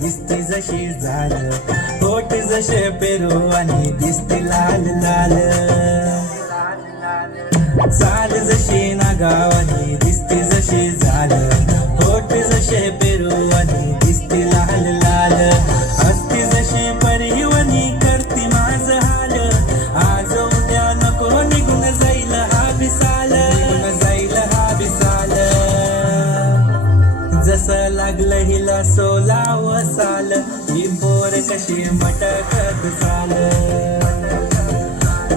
दिसती जशी झाल, होठ जसे पेरू आणि दिसती लाल लाल, चाल जशी नागावानी दिसती जशी झाल, होठ जसे पेरू आणि दिसती लाल लाल, हसती जशी परिवनी करती माझ हाल, आज उद्या नको निघून जाईल हा विसाल, निघून जाईल हा विसाल, जसं लागलं हिला 16 साल, ही पोर कशी मटकत चाल,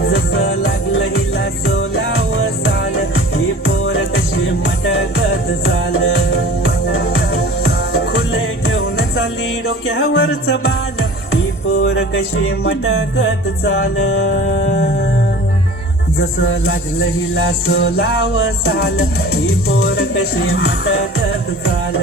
जसं लागलं हिला 16 साल, ही पोर कशी मटकत चाल, खुले घेऊन चाली डोक्यावरच बाल, ही पोर कशी मटकत चाल, जसं लागलं हिला 16 साल, ही पोर कशी मटकत चाल.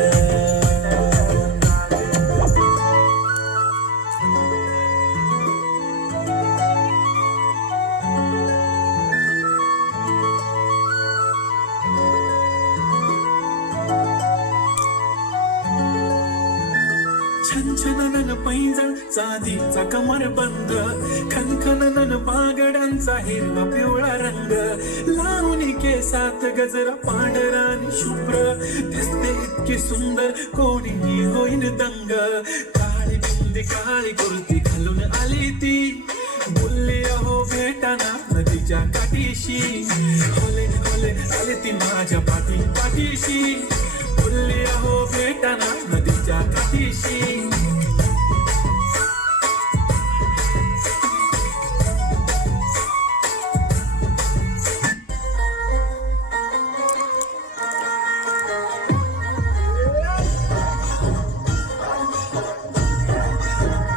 छनछनन पैंजण चांदीचा कमर बंद, खनखनन पागडांचा हिरवा पिवळा रंग, लावणी केसात गजरा पांढरा आणि शुभ्र, दिसते इतकी सुंदर कोणीही होईन दंग, काळी बिंदी काळी कुर्ती घालून आली ती, बोलली अहो भेटाना नदीच्या काठीशी, होले होले आली ती माझ्या पाठीशी, बोलली अहो भेटाना नदीच्या काठीशी.